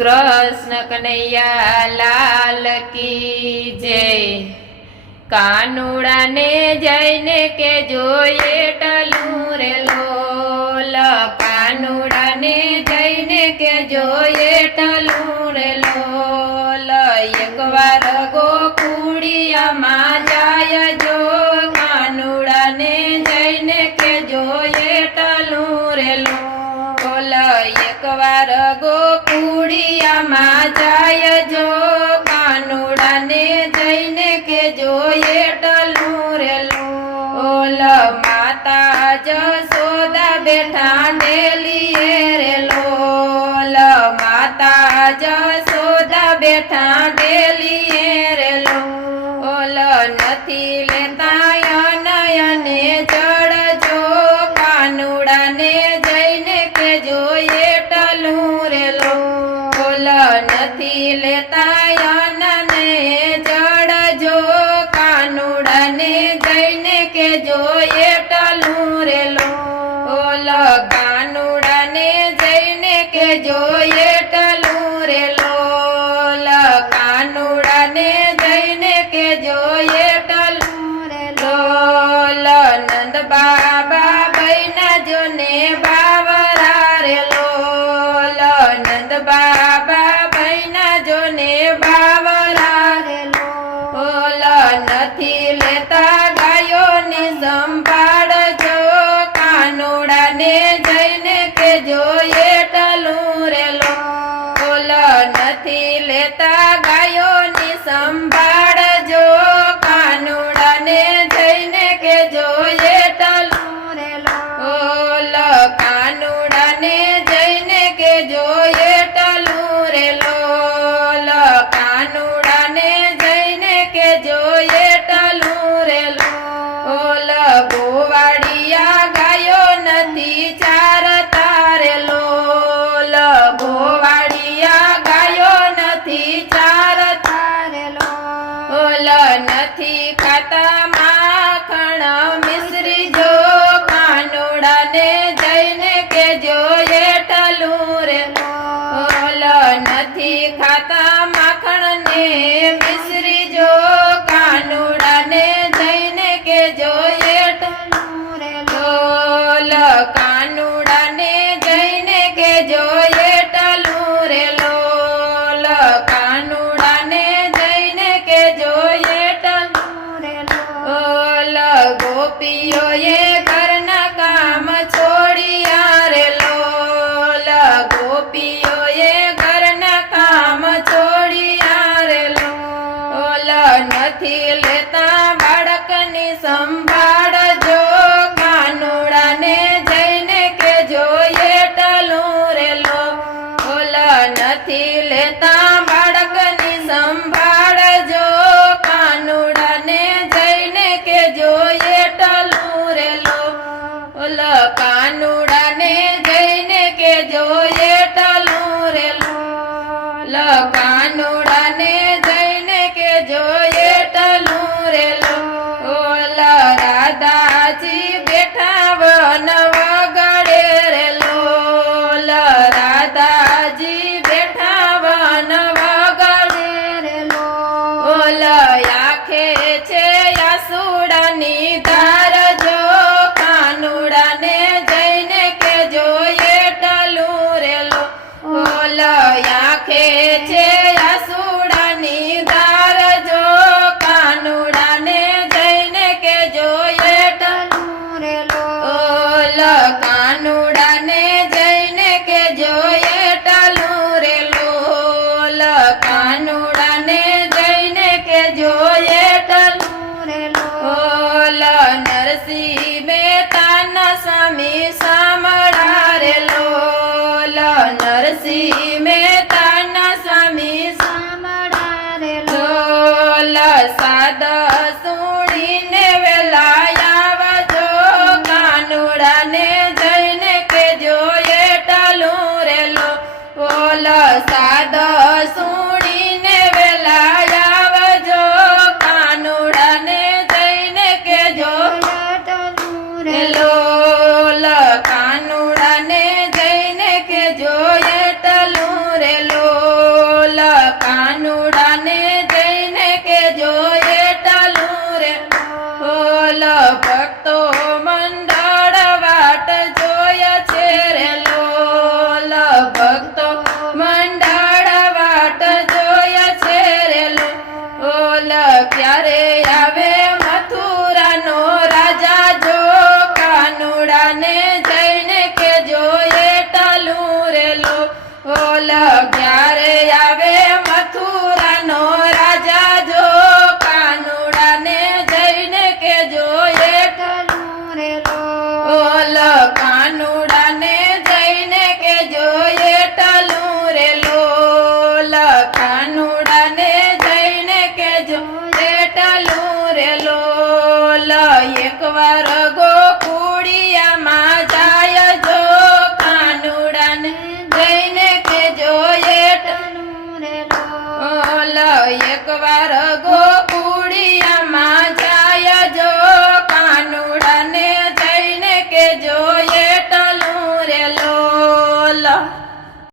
कृष्ण कन्हैया लाल की जय। कानुड़ा ने जैने के जोये टलू रे लोल, कानुड़ा ने जैने के जोये टलू रे लोल। एक बार गोकुड़िया मां जाय जो, कानुड़ा ने जैने के जोये टलू रे लोल। एक बार गोकुड़िया मां जाय जो, कानुड़ा ने जैने के जोये टलू रे लोल। माता जसोदा बेठा डेलिए रे लोल, माता जसोदा बेठा डेलिए रे लोल। नथी लेता नयने जड़ जो, कानुड़ा ने जैने के जोये टलू रे लोल। नथी लेता नयने जड़ जो, कानुड़ा ने जैने के जोये टलू रे लोल। कानुड़ा ने जैने के जोये टलू रे लोल, कानुड़ा ने जैने के जोये टलू रे लोल। नंद बाबा बैना जो ने बावरा रे लोल, नंद बाबा बैना जो ने बावरा रे लोल। नथी लेता गायो ने संभाળ जो, कानुड़ा ने जैने के जोये टलू रे लोल। नथी लेता गायो ने संभाળ जो, कानुड़ा ने जैने के जोये टलू रे लोल। कानुड़ा ने जैने के जोये टलू रे लोल, कानुड़ा ने जैने के जोये टलू रे लोल। गोवाड़िया गायो नथी चारता रे लोल, गोवाड़िया गायो नथी चारता रे लोल। नथी खाता माखण मिश्री जो, कानुड़ा ने जैने के जोये टलू रे लोल। नथी खाता माखण ने मिश्री जो, कानुड़ा ने जैने के जोये टलू रे लोल। कानुड़ा ने जैने के जोये टलू रे लोल, कानुड़ा ने जैने के जोये टलू रे लोल। गोपियो ये घरना काम छोड़िया रे लोल, गोपियो ये घरना काम छोड़िया रे लोल। नथी लेता बाळकनी संभाळ जो, कानुड़ा ने जैने के जोये टलू रे लोल। नथी लेता बाळकनी संभाळ जो, कानुड़ा ने जैने के जोये टलू रे लोल। कानुड़ा ने जैने के जोये टलू रे लोल, कानुड़ा ने जैने के जोये टलू रे लोल। राधाजी बेठा वन वगड़े रे लोल, राधाजी बेठा वन वगड़े रे लोल। आखे छे यासुड़ानी धार जो, कानुड़ा ने जैने के जोये टलू रे लोल। आखे छे यासुड़ानी धार जो, कानुड़ा ने जैने के जोये टलू रे लोल। कानुड़ा ने जैने के जोये टलू रे लोल, कानुड़ा ने जैने के जोये टलू रे लोल। नरसिंह मेहता ना स्वामी सामड़ा रे लोल, नरसिंह मेहता ना स्वामी सामड़ा रे लोल। साद सुणीने वेला आवजो, कानुड़ा ने जैने के जोये टलू रे लोल। साद सुणीने वेला आवजो, कानुड़ा ने जैने के जोये टलू रे लोल। कानुड़ा ने जैने के जोये टलू रे लोल। લોલ ક્યારે આવે મથુરાનો રાજા જો કાનુડાને જઈને કેજો એટલું રે લોલ કાનુડાને જઈને કેજો એટલું રે લોલ કાનુડાને જઈને કેજો એટલું રે લોલ એકવાર ગોકુળિયામાં જાય જો કાનુડાને જઈને કેજો એટલું રે લોલ એકવાર ગો